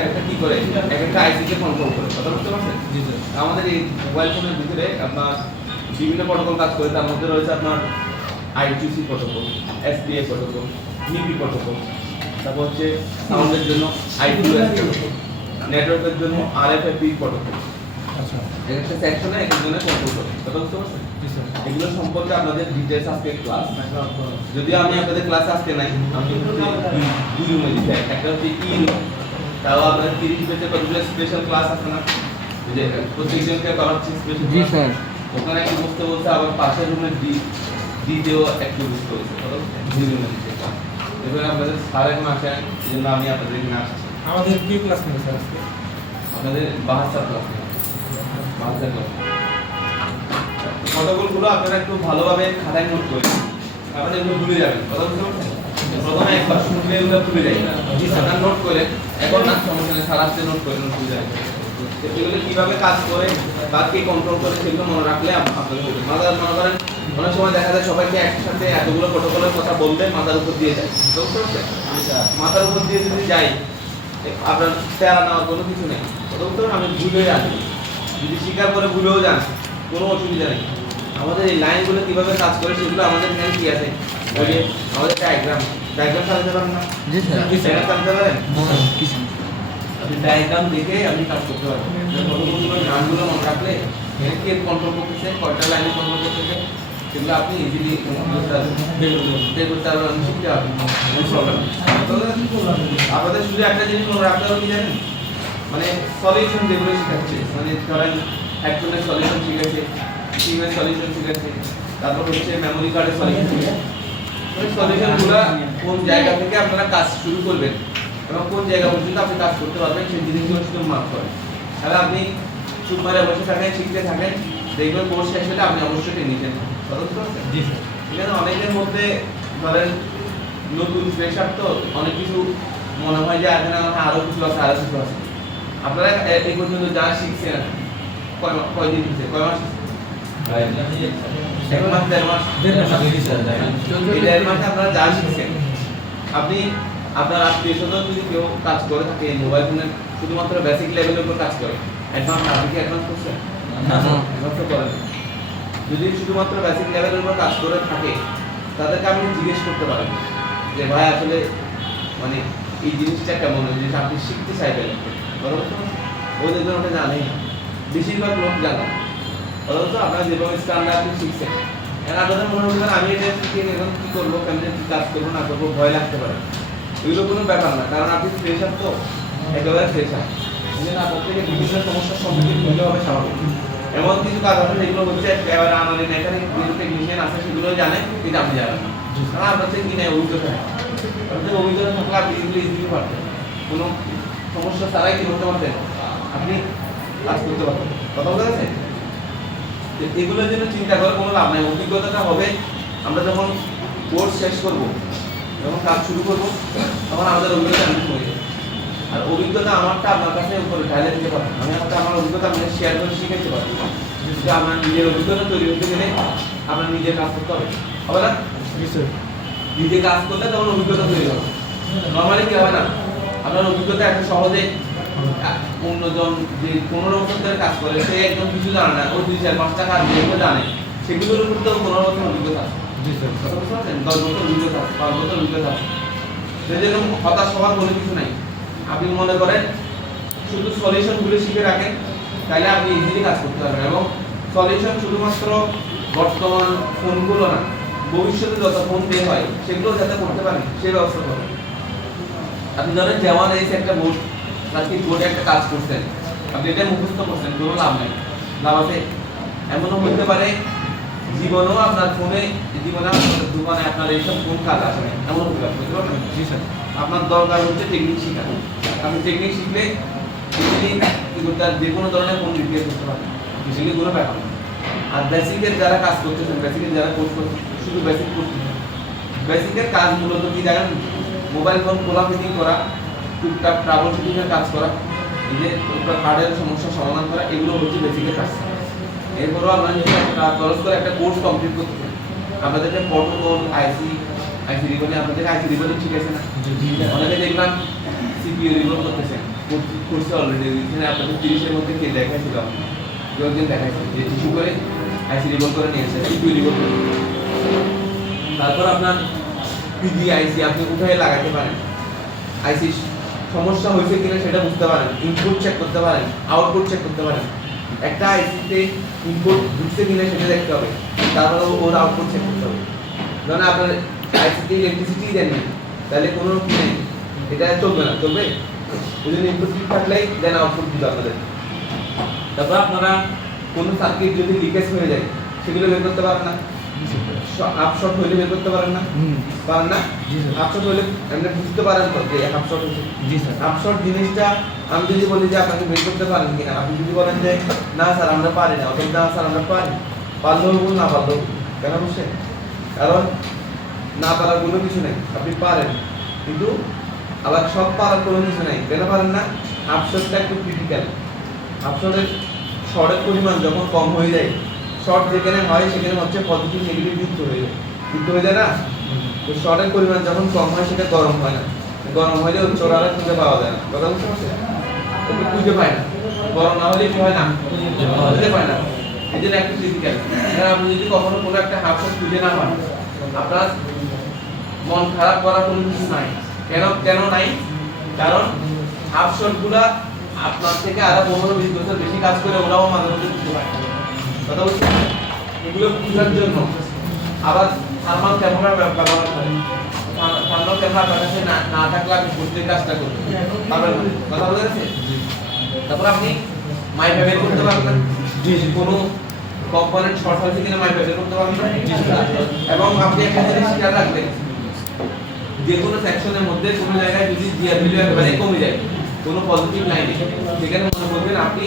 একটা কি করে একটা আইসি কে কন্ট্রোল করে কথা বুঝতে পারছেন? জি স্যার। আমাদের এই মোবাইল ফোনের ভিতরে আপনার বিভিন্ন প্রোটোকল কাজ করে, তার মধ্যে রয়েছে আপনার I2C protocol, SPA protocol, MIPI protocol, তারপর হচ্ছে সাউন্ডের জন্য I2S প্রোটোকল, নেটওয়ার্কের জন্য RFID প্রোটোকল। আচ্ছা, একটা সেকশনে এর জন্য কন্ট্রোল করে কথা বুঝতে পারছেন? জি স্যার। এগুলো সম্পর্কে আপনাদের ডিটেইলস আজকে ক্লাস, যদি আমি আপনাদের ক্লাসে আজকে নাই, আমি দুই রুমে দিতে একটা হচ্ছে ই রুম, তাও আপনাদের 30 পেজে কতগুলো স্পেশাল ক্লাস আছে না, যে প্রত্যেকজনকে করাচ্ছি স্পেশাল। জি স্যার। ওখানে একটু বুঝতে বলতে আবার পাশের রুমে দিতেও একটু বুঝতে বলছে দুই রুমে দিতে। এবার আপনাদের স্যার এখন আসেন, এই জন্য আমি আপনাদের এখানে আসছি। আমাদের কি ক্লাস নেবে স্যার আজকে? আপনাদের 72 ক্লাস, 72 ক্লাস। প্রটোকলগুলো আপনারা একটু ভালোভাবে খাতায় নোট করবেন, তারপরে এগুলো ভুলে যাবেন কথা বুঝতে পারছেন? প্রথমে একবার শুনলে এগুলো ভুলে যাবেন। জি স্যার। নোট করে এখন না সমস্যা নেই, সারা রাতে নোট করে নোট ভুলে যাবেন। এগুলো কিভাবে কাজ করে বা কে কন্ট্রোল করে সেগুলো মনে রাখলে আপনাদের হবে। মনে করেন অনেক সময় দেখা যায় সবাইকে একসাথে এতগুলো প্রটোকলের কথা বলতে মাথার উপর দিয়ে যায়, বুঝতে পারছেন? মাথার উপর দিয়ে যদি যাই আপনার প্যারা নেওয়ার কোনো কিছু নেই। প্রথম আমি ভুলে আসি, যদি স্বীকার করে ভুলেও যান কোনো অসুবিধা নেই। আমাদের এই লাইনগুলো কিভাবে কাজ করে সেগুলো আমাদের এখানে কি আছে, ওই যে আমাদের ডায়াগ্রাম চালাতে পারেন না? জি স্যার। ডায়াগ্রাম চালাতে পারেন? কিছু আপনি ডায়াগ্রাম দেখে আপনি কাজ করতে পারবেন। কতগুলো গানগুলো মনে রাখলে কে কন্ট্রোল করতেছে, কয়টা লাইনে কন্ট্রোল করতেছে, সেগুলো আপনি ইজিলি বের করতে পারবেন, শিখতে পারবেন। আপনাদের শুধু একটা জিনিস মনে রাখতে হবে কি জানেন, মানে সলিউশন যেগুলো শেখাচ্ছে, মানে ধরেন হেডফোনের সলিউশন শিখেছে, সিমের সলিউশন শিখেছে, তারপর হচ্ছে মেমোরি কার্ডের সলিউশন শিখেছে। ওই সলিউশনগুলো কোন জায়গা থেকে আপনারা কাজ শুরু করবেন এবং কোন জায়গা পর্যন্ত আপনি কাজ করতে পারবেন সেই জিনিসগুলো শুধু মার্ক করেন। তাহলে আপনি চুপ মারে বসে থাকেন, শিখতে থাকেন, দেখবেন কোর্স শেষ হলে আপনি অবশ্যই টেকনিশিয়ান হবেন। বুঝতে পারছেন? জি স্যার। এখানে অনেকের মধ্যে ধরেন নতুন ফ্রেশার তো অনেক কিছু মনে হয় যে এখানে আরো কিছু আছে, আরো কিছু আছে। আপনারা এই পর্যন্ত যা শিখছেন কয়দিন শিখছে, কয় মাস শিখছে? 1 মাস 1.5 মাস? 1.5 মাসে আপনারা যা শিখছেন, আপনি আপনার আত্মীয়স্বজন যদি কেউ কাজ করে থাকে মোবাইল ফোনে শুধুমাত্র বেসিক লেভেলের উপর কাজ করে, অ্যাডভান্স আপনি কি অ্যাডভান্স করছেন? না, অ্যাডভান্স তো করেন। যদি শুধুমাত্র বেসিক লেভেলের উপর কাজ করে থাকে তাদেরকে আপনি জিজ্ঞেস করতে পারেন যে ভাই আসলে মানে এই জিনিসটা কেমন, এই জিনিস আপনি শিখতে চাইবেন, বরঞ্চ ওদের জন্য ওটা জানেই না, বেশিরভাগ লোক জানে। বরঞ্চ আপনারা যেভাবে স্ট্যান্ডার্ড আপনি শিখছেন, এখন আপনাদের মনে হচ্ছে আমি এটা শিখে এখন কি করবো, কেমন কি কাজ করবো না করবো, ভয় লাগতে পারে। এগুলো কোনো ব্যাপার না, কারণ আপনি ফ্রেশার তো, একেবারে ফ্রেশার, এই জন্য আপনার থেকে বিভিন্ন সমস্যার সম্মুখীন হতে হবে স্বাভাবিক। এমন কিছু কাজ আছে যেগুলো হচ্ছে একেবারে আনালিন, এখানে কিছু টেকনিশিয়ান আছে সেগুলো জানে কিন্তু আপনি জানেন না, কারণ আপনার থেকে কিনে অভিজ্ঞতা হয়। আপনাদের অভিজ্ঞতা থাকলে আপনি এগুলো ইজিলি পারতেন, কোনো সমস্যা ছাড়াই কি করতে পারতেন, আপনি কাজ করতে পারতেন। কথা বলা যাচ্ছে? এগুলোর জন্য চিন্তা করে কোনো লাভ নাই। অভিজ্ঞতাটা হবে আমরা যখন কোর্স শেষ করব, যখন কাজ শুরু করব, তখন আমাদের অভিজ্ঞতা অনেক হয়ে যাবে। আর অভিজ্ঞতা আমারটা আপনার কাছে উপরে ঢালে দিতে পারবো, আমি আমার অভিজ্ঞতা আপনাকে শেয়ার করে শিখাইতে পারবো। যদি আপনার নিজের অভিজ্ঞতা তৈরি হতে গেলে আপনার নিজের কাজ করতে হবে, হবে না? নিজে কাজ করলে তখন অভিজ্ঞতা তৈরি হবে। নর্মালি কি হবে না, আপনার অভিজ্ঞতা এত সহজে অন্যজন যে 15 বছর ধরে কাজ করে সে একদম কিছু জানে না, ও 2-4-5টা কাজ যেগুলো জানে সেগুলোর উপর তো 15 বছর অভিজ্ঞতা আছে। জি স্যার। কথা বুঝতে পারছেন? 10 বছর অভিজ্ঞতা আছে, 5 বছর অভিজ্ঞতা আছে। সেজন্য হতাশ হওয়ার কোনো কিছু নাই। আপনি মনে করেন শুধু সলিউশনগুলো শিখে রাখেন, তাহলে আপনি ইজিলি কাজ করতে পারবেন। এবং সলিউশন শুধুমাত্র বর্তমান ফোনগুলো না, ভবিষ্যতে যত ফোন বের হয় সেগুলো যাতে করতে পারেন সেই ব্যবস্থা করবেন। আপনি ধরেন যেমন এই একটা বোর্ড, আজকে বোর্ডে একটা কাজ করছেন, আপনি এটা মুখস্থ করছেন, কোনো লাভ নেই। লাভ আছে? এমনও হতে পারে জীবনেও আপনার ফোনে, জীবনে আপনার দোকানে আপনার এইসব ফোন কাজ আসে না, এমন হতে পারে। বুঝতে পারবেন? জি স্যার। আপনার দরকার হচ্ছে টেকনিক শেখা। আপনি টেকনিক শিখলে ইজিলি কি করতে আর যে কোনো ধরনের ফোন রিপেয়ার করতে পারবেন, বেসিক্যালি কোনো ব্যাপার না। আর বেসিকের যারা কাজ করতেছেন, বেসিকের যারা কোর্স করছেন, শুধু বেসিক করতেছেন। বেসিকের কাজ মূলত কি জানেন? মোবাইল ফোন খোলা ফিটিং করা, টুকটাক ট্রাবল শুটিংয়ের কাজ করা, এই যে টুকটাক হার্ডওয়্যার সমস্যা সমাধান করা, এগুলো হচ্ছে বেসিকের কাজ। এরপরও আপনারা যদি একটা খরচ করে একটা কোর্স কমপ্লিট করতে চান, আপনাদেরকে প্রোটোকল, আইসি রিবনে, আপনাদের আইসি রিবনে শিখেছে না? অনেকে দেখলাম সিপিইউ রিবন করতেছেন, করছে অলরেডি। এখানে আপনাদের 30-এর মধ্যে কে দেখাইছিল, কেউ একজন দেখাইছিল যে টিস্যু করে আইসি রিভলভ করে নিয়ে এসেছে, টিস্যু রিভলভ করে। তারপর আপনার পিডি আইসি আপনি কোথায় লাগাতে পারেন, আইসি সমস্যা হয়েছে কিনা সেটা বুঝতে পারেন, ইনপুট চেক করতে পারেন, আউটপুট চেক করতে পারেন। একটা আইসিতে ইনপুট ঢুকছে কিনা সেটা দেখতে হবে, তারপরে ওর আউটপুট চেক করতে হবে। ধরেন আপনার আইসিতে ইলেকট্রিসিটি দেন না, তাহলে কোনো কি নেই, এটা চলবে না, চলবে। ওই জন্য ইনপুট ঠিক থাকলেই দেন আউটপুট দিবে আপনাদের। তারপর আপনারা কোনো সার্কিট যদি লিকেজ হয়ে যায় সেগুলো বের করতে পারেন না, আপশট হইলে বের করতে পারেন না, পারেন না। আপশট হইলে এমনি বুঝতে পারেন তো যে আপশট হচ্ছে। জি স্যার। আপশট জিনিসটা আমি যদি বলি যে আপনাকে বের করতে পারেন কিনা, আপনি যদি বলেন যে না স্যার আমরা পারি না, অথবা না স্যার আমরা পারি, পারলেও বলুন না পারলেও, কেন বুঝছেন? কারণ না পারার কোনো কিছু নেই, আপনি পারেন, কিন্তু আবার সব পারার কোনো কিছু নেই। কেন পারেন না? আপশটটা একটু ক্রিটিক্যাল। আপশটের শর্টের পরিমাণ যখন কম হয়ে যায়, শর্ট যেখানে হয় সেখানে হচ্ছে পজিটিভ নেগেটিভ যুক্ত হয়ে যায় না। তো শর্টের পরিমাণ যখন কম হয় সেটা গরম হয় না, গরম হলে ওই চোরাটা খুঁজে পাওয়া যায় না। কথা বুঝতে পারছেন? ওকে খুঁজে পায় না, গরম না হলে কি হয় না, খুঁজে পায় না। এই জন্য একটু ক্রিটিক্যাল। আপনি যদি কখনো কোনো একটা আপশট খুঁজে না পান, আপনার মন খারাপ করার কোনো কিছু নাই। কেন নাই? কারণ আপশটগুলা আপনার থেকে আরো 15-20 বছর বেশি কাজ করে, ওরাও মাঝে মধ্যে খুঁজে পায় না। কথা বুঝছেন? এগুলো খোঁজার জন্য আবার থার্মাল ক্যামেরা ব্যবহার করে। থার্মাল ক্যামেরা আপনার কাছে না থাকলে আপনি বুঝতে কাজটা করবেন পারবেন না। কথা বুঝতে পারছেন? তারপর আপনি মাইপে বের করতে পারবেন, কোনো কম্পোনেন্ট শর্ট হয়েছে কিনা মাইপে বের করতে পারবেন। এবং আপনি একটা জিনিস খেয়াল রাখবেন, যে কোনো সেকশনের মধ্যে কোনো জায়গায় যদি জিআর ভ্যালু একেবারে কমে যায় কোনো পজিটিভ লাইনে, সেখানে মনে করবেন আপনি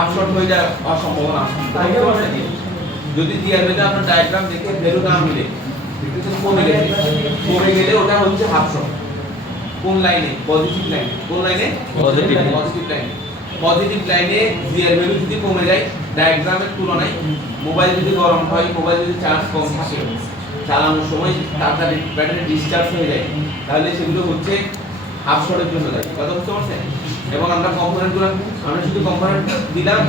আপশট হয়ে যাওয়ার সম্ভাবনা আছে। যদি জিআর ভ্যালু আপনার ডায়াগ্রাম দেখে ভ্যালু না মিলে, দেখতেছেন কমে গেলে ওটা হচ্ছে আপশট। কোন লাইনে? পজিটিভ লাইনে। কোন লাইনে? পজিটিভ লাইনে। পজিটিভ লাইনে জিআর ভ্যালু যদি কমে যায় ডায়াগ্রামের তুলনায়, মোবাইল যদি গরম হয়, মোবাইল যদি চার্জ কম থাকে, চালানোর সময় তাড়াতাড়ি ব্যাটারি ডিসচার্জ হয়ে যায়, তাহলে সেগুলো হচ্ছে আপশটের জন্য যায়। কথা বুঝতে পারছেন? এবং আমরা শুধু কম্পোনেন্ট দিলাম,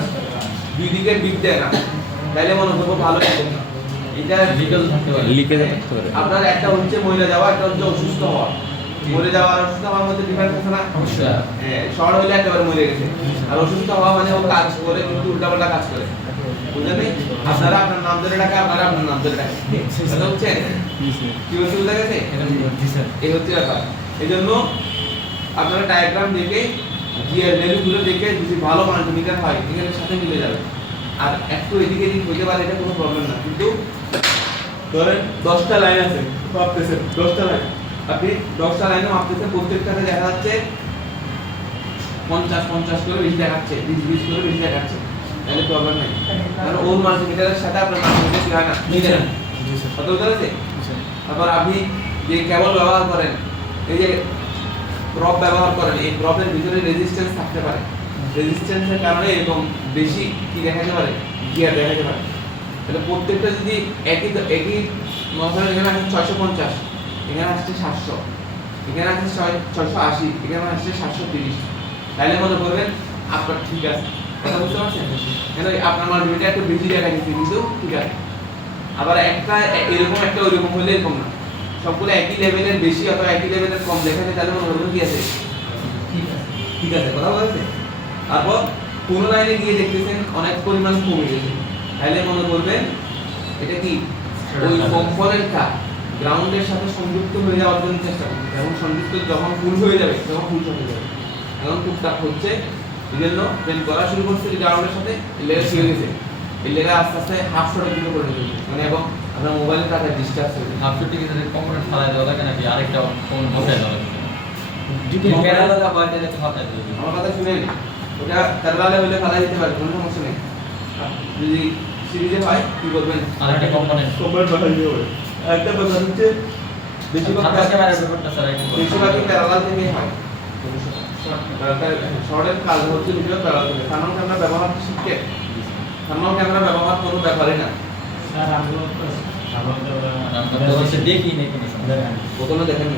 দুই দিকের বিট দেয় না, তাইলে মনে করবো ভালো একদম না। এটা লিকেজ থাকতে পারে। আপনার একটা হচ্ছে মরে যাওয়া, একটা হচ্ছে অসুস্থ হওয়া। মরে যাওয়া আর অসুস্থ হওয়ার মধ্যে ডিফারেন্স আছে না? হ্যাঁ, শর্ট হলে একেবারে মরে গেছে, আর অসুস্থ হওয়া মানে ও কাজ করে কিন্তু উল্টাপাল্টা কাজ করে। বুঝলেন? আপনারা আপনার নাম ধরে ডাকা, আপনারা আপনার নাম ধরে ডাকা। কথা বুঝছেন? কি বলতে বুঝা গেছে? এই হচ্ছে ব্যাপার। এই জন্য আপনারা ডায়াগ্রাম দেখে জিআর ভ্যালুগুলো দেখে যদি ভালো মাল্টিমিটার হয় এখানে সাথে মিলে যাবে। আর একটু এদিকে এদিক হতে পারে, এটা কোনো প্রবলেম না। কিন্তু ধরেন 10টা লাইন আছে, মাপতেছেন 10টা লাইন, আপনি 10টা লাইনে মাপতেছেন, প্রত্যেকটাতে দেখা যাচ্ছে 50 করে বেশি দেখাচ্ছে, 20 করে বেশি দেখাচ্ছে, তাহলে প্রবলেম নাই। কারণ ওর মাল্টিমিটারের সাথে আপনার মাল্টিমিটার কি হয় না, মিলে না। কত বুঝতে? তারপর আপনি যে কেবল ব্যবহার করেন, এই যে প্রপ ব্যবহার করেন, এই প্রপের ভিতরে রেজিস্ট্যান্স থাকতে পারে, রেজিস্ট্যান্সের কারণে এরকম বেশি কি দেখাতে পারে, গিয়ার দেখাতে পারে। তাহলে প্রত্যেকটা যদি একই মশলা, এখানে আছে 650, এখানে আসছে 700, এখানে আছে 680, এখানে আসছে 730, তাহলে মনে করবেন আপনার ঠিক আছে। কথা বুঝতে পারছেন? কেন আপনার মাল্টিমিটার একটু বেশি দেখাচ্ছে কিন্তু ঠিক আছে। আবার একটা এরকম একটা ওইরকম হলে এরকম না, সবগুলো একই লেভেলের বেশি অথবা একই লেভেলের কম দেখাতে, তাহলে মনে করবেন কি আছে, ঠিক আছে। কথা বলছে? তারপর কোনো লাইনে গিয়ে দেখতেছেন অনেক পরিমাণ কমে গেছে, তাহলে মনে করবেন এটা কি ওই কম্পোনেন্টটা গ্রাউন্ডের সাথে সংযুক্ত হয়ে যাওয়ার জন্য চেষ্টা করবে। এবং সংযুক্ত যখন ফুল হয়ে যাবে তখন ফুল হয়ে যাবে, এখন টুকটাক হচ্ছে। এই জন্য ট্রেন করা শুরু করছে গ্রাউন্ডের সাথে, লেগে ছিঁড়ে গেছে, এই লেগে আস্তে আস্তে হাফ শটের দিকে পড়ে গেছে, মানে এবং আপনার মোবাইলের কাছে ডিস্টার্ব হয়ে যায়। হাফ শটে কি কম্পোনেন্ট ফালাই দেওয়া লাগে নাকি আরেকটা কোন বসায় দেওয়া লাগে? যদি প্যারালাল হয় তাহলে তো ফালাই দেওয়া যায়। আমার কথা শুনেন, ওটা প্যারালালে হলে ফালাই দিতে পারে, কোনো সমস্যা নেই। যদি সিরিজে হয় কি করবেন, আরেকটা কম্পোনেন্ট ফালাই দিতে হবে। একটা ব্যাপার হচ্ছে হালকা ক্যামেরার ব্যাপারটা স্যার একটু বলুন। বেশিরভাগই প্যারালাল থেকেই হয়। শর্টের কাজ হচ্ছে ভিডিও প্যারালাল থেকে। থার্মাল ক্যামেরা ব্যবহার শিখতে, থার্মাল ক্যামেরা ব্যবহার কোনো ব্যাপারই না। স্যার আমরা তো আমরা তো হচ্ছে দেখি না কোনো সময়। প্রথমে দেখেন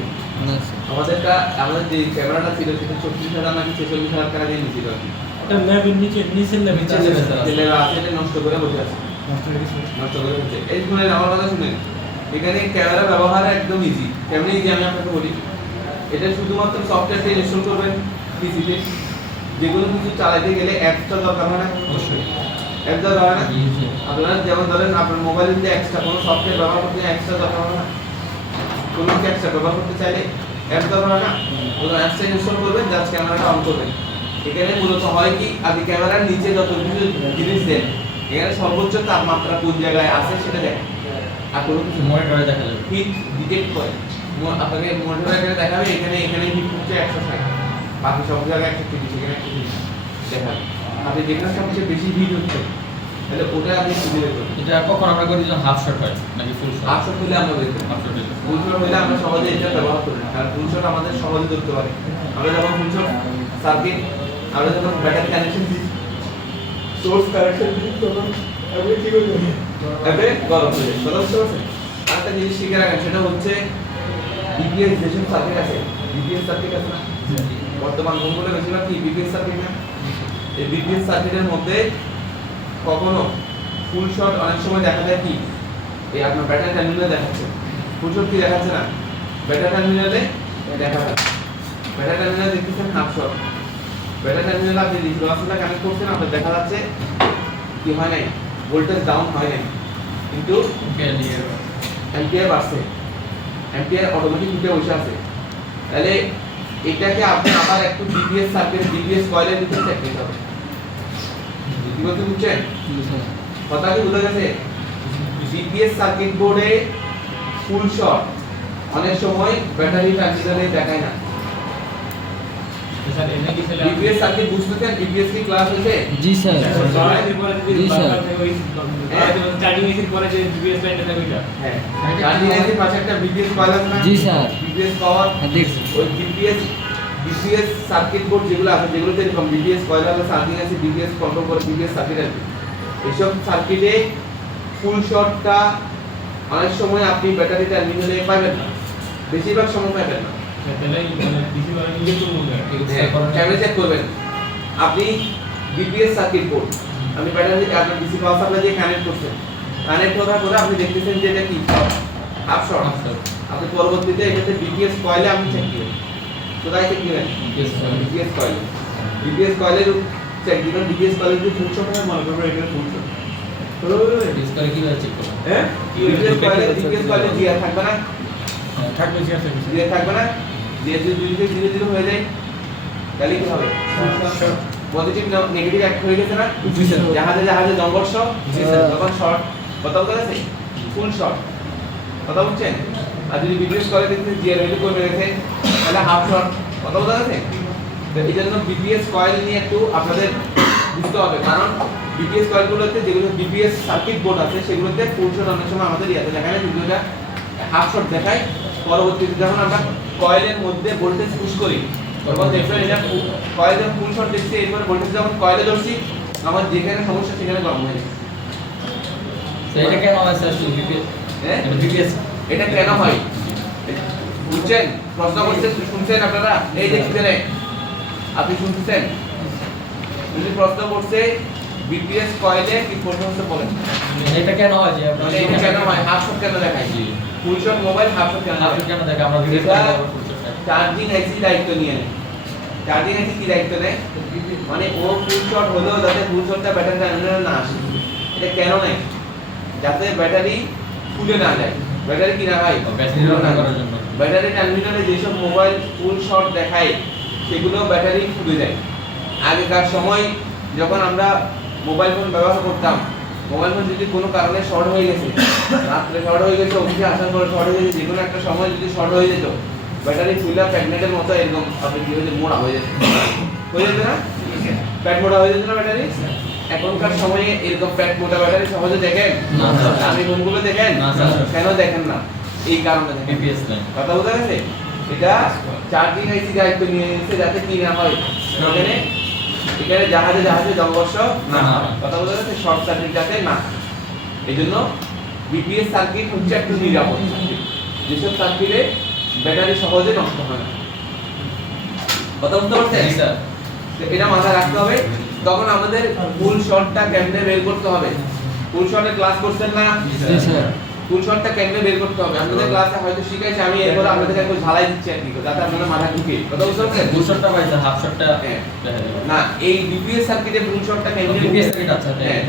আমাদের যে ক্যামেরাটা ছিল সেটা 36,000 নাকি 46,000 টাকা দিয়ে নিয়েছিল আর কি। এটা ল্যাবের নিচের লেভেল নিচের level, স্যার। যে level আছে এটা নষ্ট করে বসে আছে, নষ্ট করে বসে। এই শুনেন আমার কথা শুনেন, এখানে ক্যামেরা ব্যবহার একদম ইজি। কেমন ইজি আমি আপনাকে বলি, এটা শুধুমাত্র সফটওয়্যারটা ইনস্টল করবেন পিসিতে। যেগুলো কিছু চালাতে গেলে অ্যাপসটা দরকার হয় না, অবশ্যই অ্যাপ দরকার হয় না। আপনারা যেমন ধরেন আপনার মোবাইলে যদি এক্সট্রা কোনো সফটওয়্যার ব্যবহার করতে এক্সট্রা দরকার হয় না, কোনো কিছু এক্সট্রা ব্যবহার করতে চাইলে অ্যাপ দরকার হয় না, কোনো অ্যাপসটা ইনস্টল করবেন, জাস্ট ক্যামেরাটা অন করবেন। এখানে মূলত হয় কি, আপনি ক্যামেরার নিচে যত কিছু জিনিস দেন, এখানে সর্বোচ্চ তাপমাত্রা কোন জায়গায় আছে সেটা দেখেন। আর কোনো কিছু মনিটরে দেখা যাবে। হিট ডিটেক্ট করে আপনাকে মনিটরে এখানে দেখাবে, এখানে হিট হচ্ছে 160, বাকি সব জায়গায় 130, এখানে 130 দেখাবে। আপনি যেখানে সবচেয়ে বেশি হিট হচ্ছে তাহলে ওটা আপনি খুঁজে বের করবেন। এটা কখন আমরা করি যখন হাফ শট হয় নাকি ফুল শট? আসল হলে আমরা বের করি, হাফ শট হলে। ফুল শট হলে আমরা সহজে এটা ব্যবহার করি না, কারণ ফুল শট আমাদের সহজে ধরতে পারে। আমরা যখন ফুল শট সার্কিট, আমরা যখন ব্যাটারি কানেকশন দিই, সোর্স কানেকশন দিই, তখন আপনি কি করবেন, এবে গরম হয়ে যায়। কথা বুঝতে পারছেন? আরেকটা জিনিস শিখে রাখেন, সেটা হচ্ছে বিপিএস যেসব সার্কিট আছে, বিপিএস সার্কিট আছে না, বর্তমান ফোনগুলো বেশিরভাগ কি বিপিএস সার্কিট না? এই বিপিএস সার্কিটের মধ্যে কখনো ফুল শট অনেক সময় দেখা যায় কি, এই আপনার ব্যাটারি টার্মিনালে দেখাচ্ছে, ফুল শট কি দেখাচ্ছে না, ব্যাটারি টার্মিনালে দেখা যাচ্ছে। ব্যাটারি টার্মিনালে দেখতেছেন হাফ শট, ব্যাটারি টার্মিনালে আপনি রিসিভারটা কানেক্ট করছেন, আপনার দেখা যাচ্ছে কি হয় নাই, ভোল্টেজ ডাউন হয় নাই, কিন্তু অ্যাম্পিয়ার বাড়ছে, অ্যাম্পিয়ার অটোমেটিক উঠে বসে আছে। তাহলে এটাকে আপনি আবার একটু বিপিএস সার্কিট, বিপিএস কয়েলের ভিতরে চেক করতে হবে। কি বলতে বুঝছেন? কথা কি বোঝা গেছে? বিপিএস সার্কিট বোর্ডে ফুল শর্ট অনেক সময় ব্যাটারি টার্মিনালে দেখায় না। স্যার এনে কি ছিল বিপিএস সার্কিট বুঝতেছেন? বিপিএস কি ক্লাস হয়েছে? জি স্যার জি স্যার চার্জিং মেশিন পরে যে বিএস লাইনটা থাকে ওইটা হ্যাঁ, চার্জিং এর পাশে একটা বিপিএস কয়েল আছে না? জি স্যার বিপিএস পাওয়ার, হ্যাঁ দেখছি ওই বিপিএস সার্কিট বোর্ড যেগুলো আছে, যেগুলোতে এরকম বিপিএস কয়েল আছে, চার্জিং আছে, বিপিএস কন্ট্রোল করে, বিপিএস সার্কিট আছে, এইসব সার্কিটে ফুল শর্টটা অনেক সময় আপনি ব্যাটারি টার্মিনালে পাবেন না, বেশিরভাগ সময় পাবেন না। তাহলে মানে ডিসি বারে নিয়ে তো মনে হয় ক্যামেরা চেক করবেন আপনি, বিপিএস সার্কিট বোর্ড আপনি ব্যাটারি আপনার ডিসি পাওয়ার সাপ্লাই দিয়ে কানেক্ট করছেন, কানেক্ট করার পরে আপনি দেখতেছেন যে এটা কি হাফ শর্ট, আপনি পরবর্তীতে এটাতে বিপিএস কয়েলে আপনি চেক দিবেন। কোথায় চেক দিবেন? বিপিএস কয়েলে, বিপিএস কয়েলের চেক দিবেন। বিপিএস কয়েলের যদি ফুল শর্ট হয়, মনে করবেন এটা ফুল শর্ট। ডিসকারে কিভাবে চেক করব? হ্যাঁ, বিপিএস কয়েলে জিআর থাকবে না, থাকবে জি আছে জিআর থাকবে না, জিআর যদি ধীরে ধীরে হয়ে যায় তাহলে কি হবে? পজিটিভ নেগেটিভ এক হয়ে গেছে না? জাহাজে জাহাজে সংঘর্ষ, তখন শর্ট। কথা বলতে গেছে ফুল শর্ট, কথা বুঝছেন? আর যদি বিপিএস করে দেখতে জিআর ভ্যালু কমে গেছে তাহলে হাফ শর্ট। কথা বলতে গেছে? তো এই জন্য বিপিএস কয়েল নিয়ে একটু আপনাদের বুঝতে হবে, কারণ বিপিএস কয়েলগুলোতে যেগুলো বিপিএস সার্কিট বোর্ড আছে সেগুলোতে ফুল শর্ট অনেক সময় আমাদের ইয়াতে দেখায় না, কিন্তু এটা হাফ শর্ট দেখায়। পরবর্তীতে যখন আমরা কয়েলের মধ্যে ভোল্টেজ পুশ করি তখন দেখবেন এটা কয়েল যখন ফুল শর্ট দেখছি, এরপর ভোল্টেজ যখন কয়েলে ধরছি আমার যেখানে সমস্যা সেখানে গরম হয়ে যায়। তো এটা কেন হয় স্যার শুধু বিপিএস? হ্যাঁ, এটা বিপিএস এটা কেন হয় বুঝছেন? প্রশ্ন করতে শুনছেন আপনারা? এই যে কিভাবে আপনি শুনতেছেন, যদি প্রশ্ন করছে বিপিএস কয়েলে কি প্রশ্ন হচ্ছে বলেন? এটা কেন হয় যে আমরা মানে এটা কেন হয়, হাফ শর্ট কেন দেখায়? জি full short mobile half short কেন আপনি দেখায়? কেন দেখে আমরা বিপিএস এটা ব্যবহার করতে চাই? চার্জিং আইসি দায়িত্ব নিয়ে নেয়। চার্জিং আইসি কি দায়িত্ব নেয়? মানে ও ফুল শর্ট হলেও যাতে ফুল শর্টটা ব্যাটারি টার্মিনালে না আসে। এটা কেন নেয়? যাতে ব্যাটারি ফুলে না যায়। ব্যাটারি কি না হয়? ব্যাটারি রক্ষা করার জন্য। ব্যাটারি টার্মিনালে যেসব মোবাইল ফুল শর্ট দেখায় সেগুলো ব্যাটারি ফুলে যায়। আগেকার সময় যখন আমরা মোবাইল ফোন ব্যবহার করতাম, মোবাইল ফোন যদি কোনো কারণে শর্ট হয়ে গেছে, রাত্রে শর্ট হয়ে গেছে, অফিসে আসার পরে শর্ট হয়ে গেছে, যে কোনো একটা সময় যদি শর্ট হয়ে যেত, ব্যাটারি ফুলা প্যাগনেটের মতো এরকম আপনি কি হয়ে মোড়া হয়ে যেত, হয়ে যেত না? প্যাট মোড়া হয়ে যেত না ব্যাটারি? এখনকার সময়ে এরকম প্যাট মোটা ব্যাটারি সহজে দেখেন না স্যার। দামি ফোনগুলো দেখেন না স্যার। কেন দেখেন না? এই কারণে দেখেন। বিপিএস নাই। কথা বোঝা গেছে? এটা চার্জিং আইসি দায়িত্ব নিয়ে নিচ্ছে যাতে কি না হয়, এখানে জাহাজে জাহাজে সংঘর্ষ না হয়। কথা বোঝা গেছে? শর্ট সার্কিট যাতে না। এই জন্য বিপিএস সার্কিট হচ্ছে একটু নিরাপদ সার্কিট। যেসব সার্কিটে ব্যাটারি সহজে নষ্ট হয় না। কথা বুঝতে পারছেন? জি স্যার। তো এটা মাথায় রাখতে হবে। তখন আমাদের ফুল শটটা কেমনে বের করতে হবে। ফুল শটে ক্লাস করছেন না? জি স্যার। ফুল শটটা কেমনে বের করতে হবে আপনাদের ক্লাসে হয়তো শিখাইছি, আমি এরপর আপনাদের একটু ঝালাই দিচ্ছি আর কি, যাতে আপনারা মাথা ঢুকে। কথা বুঝতে পারছেন? ফুল শটটা পাই স্যার, হাফ শটটা হ্যাঁ। না, এই বিপিএস সার্কিটে ফুল শটটা কেমনে বিপিএস সার্কিট আচ্ছা হ্যাঁ।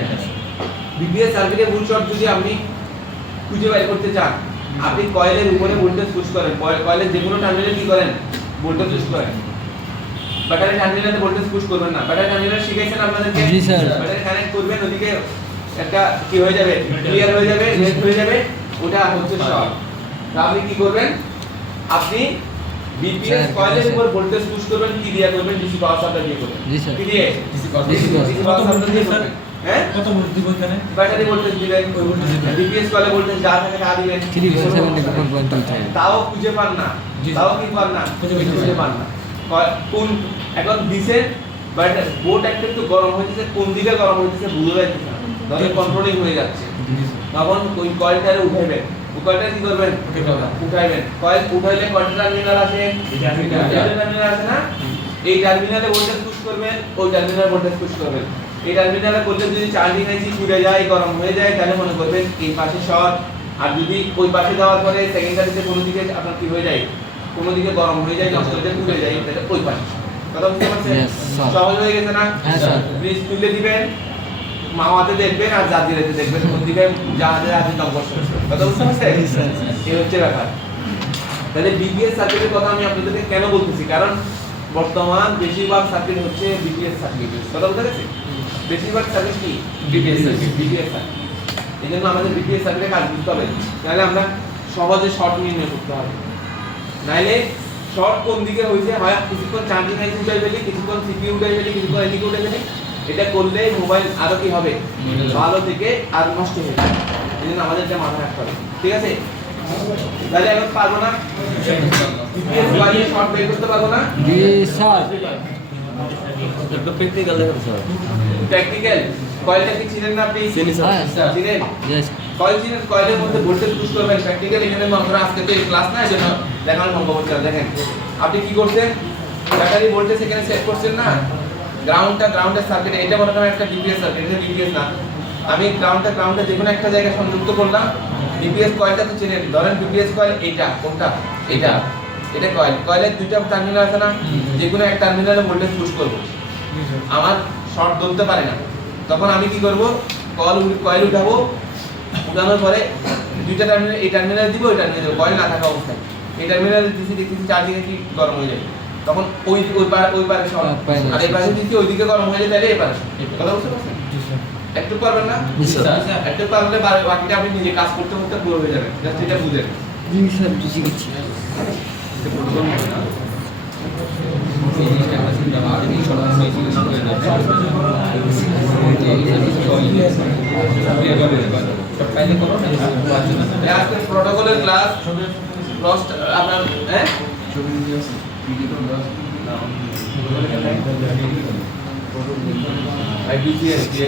বিপিএস সার্কিটে ফুল শট যদি আপনি খুঁজে বের করতে চান, আপনি কয়েলের উপরে ভোল্টেজ পুশ করেন, কয়েলের যে কোনো টার্মিনালে কি করেন? ভোল্টেজ পুশ করেন। ব্যাটারি টার্মিনালে ভোল্টেজ পুশ করবেন না। ব্যাটারি টার্মিনাল শিখাইছেন আপনাদেরকে? জি স্যার। ব্যাটারি কানেক্ট করবেন, ওদিকে একটা কি হয়ে যাবে? ক্লিয়ার হয়ে যাবে, নেট হয়ে যাবে, ওটা হচ্ছে শর্ট। তাহলে আপনি কি করবেন? আপনি বিপিএস স্যার, কয়েলের স্যার। উপর ভোল্টেজ পুশ করবেন, কি দিয়ে করবেন? ডিসি পাওয়ার সাপ্লাই দিয়ে করবেন। জি স্যার। কি দিয়ে? ডিসি কস ডিসি কস। ডিসি পাওয়ার সাপ্লাই দিয়ে করবেন। হ্যাঁ? কত ভোল্ট দিব এখানে? ব্যাটারি ভোল্টেজ দিবেন, বিপিএস কয়েলে ভোল্টেজ যা থাকে তা দিবেন। 3.7 তাও খুঁজে পান না, জি, তাও কি পান না, খুঁজে পান না। কোন এখন দিছে, বাট বোর্ড একটু গরম হইতেছে, কোন দিকে গরম হইতেছে বুঝে যাচ্ছে না, ধরে কন্ট্রোলিং হয়ে যাচ্ছে। তখন ওই কয়েলটারে উঠাইবেন। ওই কয়েলটা কি করবেন? উঠাইবেন। কয়েল উঠাইলে কয়টা টার্মিনাল আসে? টার্মিনাল আসে না? এই টার্মিনালে ভোল্টেজ পুশ করবেন, ওই টার্মিনালে ভোল্টেজ পুশ করবেন। এই টার্মিনালে ভোল্টেজ যদি চার্জিং আইসি পুড়ে যায়, গরম হয়ে যায়, তাহলে মনে করবেন এই পাশে শর্ট। আর যদি ওই পাশে যাওয়ার পরে সেকেন্ডারিতে কোনো দিকে আপনার কি হয়ে যায়, কোনো দিকে গরম হয়ে যায়, নষ্ট হয়ে যায়, পুড়ে যায়, তাহলে ওই পাশে। কথা বুঝতে পারছেন? Yes, sir. সহজ হয়ে গেছে না? হ্যাঁ, স্যার। ব্রিজ তুলে দিবেন, মাওয়াতে দেখবেন আর জাজিরাতে দেখবেন, কোন দিকে জাহাজে আছে নববর্ষ। কথা বুঝতে পারছেন? Yes, sir. এই হচ্ছে ব্যাপার। তাহলে বিপিএস সার্কিটের কথা আমি আপনাদেরকে কেন বলতেছি? কারণ বর্তমান বেশিরভাগ সার্কিট হচ্ছে বিপিএস সার্কিট। কথা বুঝতে গেছে? বেশিরভাগ সার্কিট কি? BPS circuit. BPS circuit. এই জন্য আমাদের বিপিএস সার্কিটে কাজ করতে হবে, নাহলে আমরা সহজে শর্ট নির্ণয় করতে হবে। নাহলে শর্ট কোন দিকে হয়েছে, হয় কিছুক্ষণ চার্জিং আইসি উঠাই ফেলি, কিছুক্ষণ সিপিইউ উঠাই ফেলি, কিছুক্ষণ এদিকে উঠাই ফেলি, এটা করলে মোবাইল আরো কি হবে? ভালো থেকে আর নষ্ট হয়ে যাবে। এই জন্য আমাদের এটা মাথায় রাখতে হবে। ঠিক আছে? তাহলে এখন পারবো না, বিপিএস বাড়িয়ে শর্ট বের করতে পারবো না। জি স্যার। একটা প্র্যাকটিক্যাল দেখান স্যার। প্র্যাকটিক্যাল কয়েলটা কি চিনেন না আপনি? হ্যাঁ, স্যার। চিনেন? Yes. কয়েল চিনেন? কয়েলের মধ্যে ভোল্টেজ পুশ করবেন। প্র্যাকটিক্যাল এখানে আমরা আজকে তো এই ক্লাস না, এজন্য দেখানো সম্ভব হচ্ছে না। দেখেন আপনি কি করছেন, ব্যাটারি ভোল্টেজ এখানে সেট করছেন না, গ্রাউন্ডের সার্কিটে, এটা মনে করেন একটা বিপিএস সার্কিট, এটা বিপিএস না। আমি গ্রাউন্ডে যে কোনো একটা জায়গায় সংযুক্ত করলাম। বিপিএস কয়েলটা তো চিনেন, ধরেন বিপিএস কয়েল এইটা, কোনটা? এটা কয়েলের দুইটা টার্মিনাল আছে না, যে কোনো এক টার্মিনালে ভোল্টেজ পুশ করব, আমার শর্ট ধরতে পারে না। তখন আমি কি করব, কয়েল উঠাবো, উঠানোর পরে দুইটা টার্মিনাল, এই টার্মিনালে দিব, ওই টার্মিনালে দিব, কয়েল না থাকা অবস্থায় এই টার্মিনালে দিছি, দেখতেছি চার্জিং কি গরম হয়ে যায়, তখন ওই পারে শর্ট, আর এই পাশে দিচ্ছি ওইদিকে গরম হয়ে যায়, তাহলে এই পারে short। কথা বুঝতে পারছেন? একটু পারবেন না? জি স্যার। একটু পারলে বাকিটা আপনি নিজে কাজ করতে করতে পুরো হয়ে যাবে। জাস্ট এটা বুঝেন। জি স্যার, বুঝে গেছি। এই জিনিসটা আমরা চিন্তা ভাবনা এই শর্ট এই জিনিসটা করে না সব পাইলে করো না আজকে প্রোটোকলের ক্লাস ফার্স্ট আপনার হ্যাঁ আইডিপিএস কে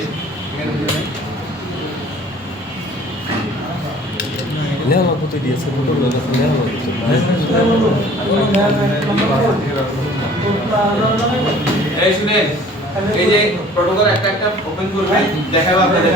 লেওয়া কত দিয়েছে মোটর দাদা লেওয়া এই শুনেন, এই যে প্রোটোকল একটা ওপেন করবেন, দেখাবো আপনাদের।